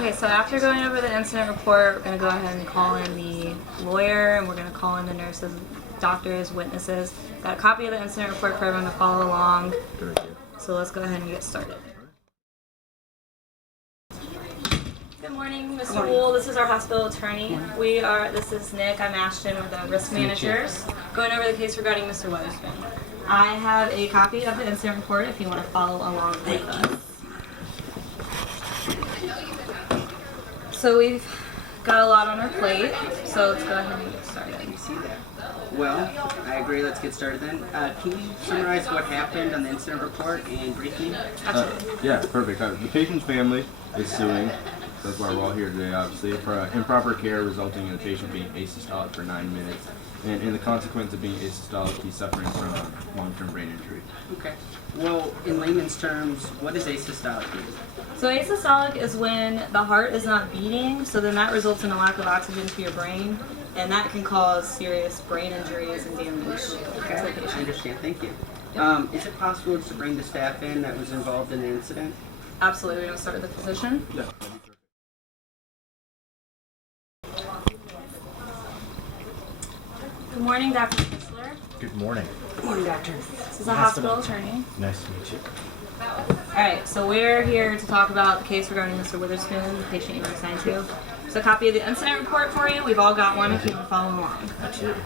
Okay, so after going over the incident report, we're going to go ahead and call in the lawyer, and we're going to call in the nurses, doctors, witnesses. Got a copy of the incident report for everyone to follow along. Good idea. So let's go ahead and get started. Good morning, Mr. Wool. This is our hospital attorney. This is Nick. I'm Ashton. We're the risk managers. Going over the case regarding Mr. Weatherspoon. I have a copy of the incident report if you want to follow along with us. So we've got a lot on our plate, so let's go ahead and get started. You see that? Well, I agree. Let's get started then. Can you summarize what happened on the incident report and briefly? Absolutely. Yeah, perfect. The patient's family is suing. That's why we're all here today, obviously, for improper care resulting in the patient being asystolic for 9 minutes. And in the consequence of being asystolic, he's suffering from a long-term brain injury. Okay. Well, in layman's terms, what is asystolic mean? So asystolic is when the heart is not beating, so then that results in a lack of oxygen to your brain, and that can cause serious brain injuries and damage to the Okay, I patient. understand. Thank you. Is it possible to bring the staff in that was involved in the incident? Absolutely. We're going to start with the physician. Yeah. Good morning, Dr. Kistler. Good morning. Good morning, doctor. This is a hospital attorney. Nice to meet you. Alright, so we're here to talk about the case regarding Mr. Witherspoon, the patient you were assigned to. There's a copy of the incident report for you. We've all got one if you can follow along. Absolutely.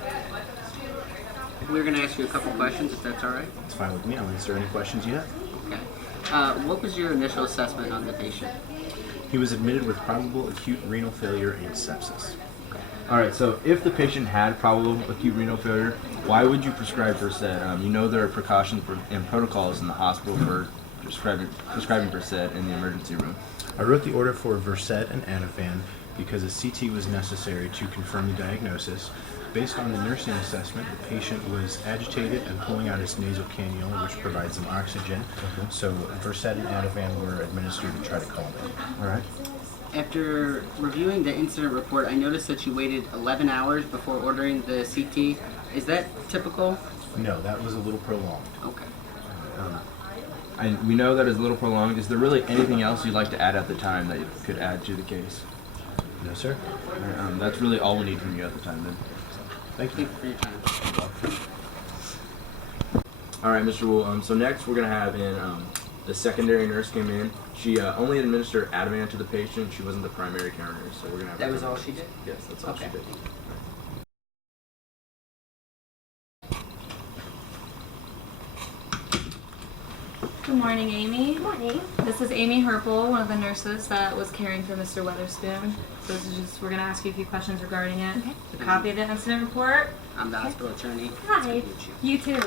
We're going to ask you a couple questions, if that's all right. It's fine with me. I'll answer any questions you have. Okay. What was your initial assessment on the patient? He was admitted with probable acute renal failure and sepsis. All right, so if the patient had probable acute renal failure, why would you prescribe Versed? You know there are precautions and protocols in the hospital for prescribing Versed in the emergency room. I wrote the order for Versed and Ativan because a CT was necessary to confirm the diagnosis. Based on the nursing assessment, the patient was agitated and pulling out his nasal cannula, which provides him oxygen. So Versed and Ativan were administered to try to calm him. All right. After reviewing the incident report, I noticed that you waited 11 hours before ordering the CT. Is that typical? No, that was a little prolonged. Okay. And we know that is a little prolonged. Is there really anything else you'd like to add at the time that you could add to the case? No, sir. All right, that's really all we need from you at the time then. Thank you. Thank you for your time. All right, Mr. Wool. So next we're gonna have in the secondary nurse came in. She only administered Ativan to the patient. She wasn't the primary care nurse, so we're gonna have. That her was come all in. she did? Yes, that's all Okay. she did. Good morning, Amy. Good morning. This is Amy Herpel, one of the nurses that was caring for Mr. Weatherspoon. So this is just, we're going to ask you a few questions regarding it. Okay. A copy of the incident report. I'm the hospital attorney. Hi. Nice to meet you. You too.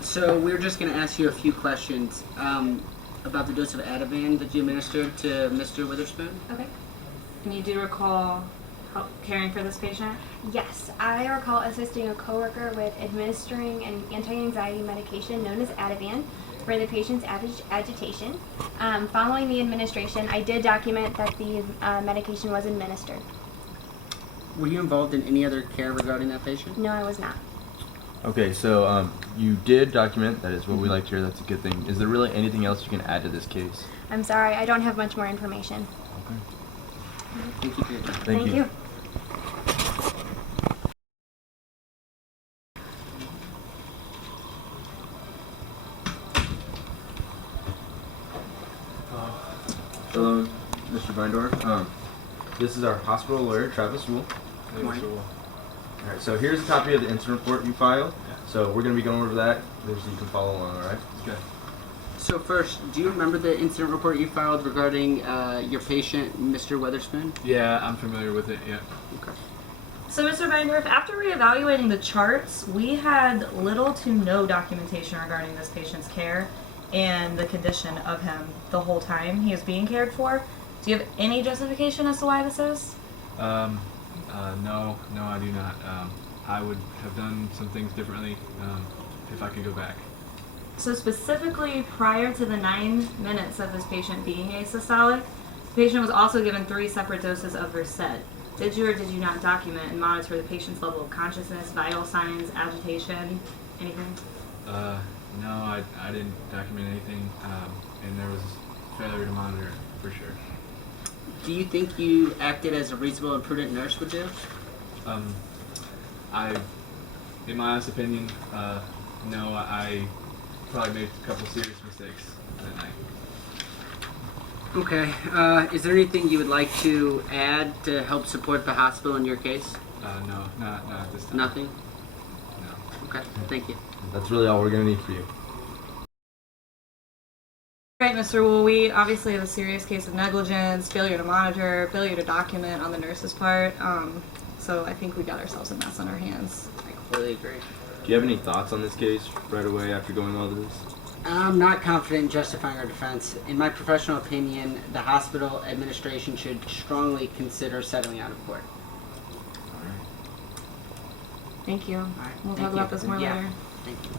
So we're just going to ask you a few questions about the dose of Ativan that you administered to Mr. Witherspoon. Okay. And you do recall caring for this patient? Yes, I recall assisting a coworker with administering an anti-anxiety medication known as Ativan for the patient's agitation. Following the administration, I did document that the medication was administered. Were you involved in any other care regarding that patient? No, I was not. Okay, so you did document. That is what we like to hear. That's a good thing. Is there really anything else you can add to this case? I'm sorry, I don't have much more information. Okay. Thank you for your time. Thank you. Hello, Mr. Beindorf. This is our hospital lawyer, Travis Wool. Good morning. All right, so here's a copy of the incident report you filed. So we're going to be going over that so you can follow along, all right? Okay. So first, do you remember the incident report you filed regarding your patient, Mr. Weatherspoon? Yeah, I'm familiar with it, yeah. Okay. So, Mr. Beindorf, after reevaluating the charts, we had little to no documentation regarding this patient's care and the condition of him the whole time he was being cared for. Do you have any justification as to why this is? No, I do not. I would have done some things differently if I could go back. So specifically prior to the 9 minutes of this patient being asystolic, the patient was also given 3 separate doses of Versed. Did you or did you not document and monitor the patient's level of consciousness, vital signs, agitation, anything? No, I didn't document anything, and there was failure to monitor for sure. Do you think you acted as a reasonable and prudent nurse would do? In my honest opinion, no, I probably made a couple serious mistakes that night. Okay. Is there anything you would like to add to help support the hospital in your case? No, not at this time. Nothing? No. Okay. Thank you. That's really all we're gonna need for you. Right, Mr. Wu, we obviously have a serious case of negligence, failure to monitor, failure to document on the nurse's part. So I think we got ourselves a mess on our hands. I completely agree. Do you have any thoughts on this case right away after going all this? I'm not confident in justifying our defense. In my professional opinion, the hospital administration should strongly consider settling out of court. Thank you. All right. We'll Thank talk you. about this more Yeah. later. Thank you.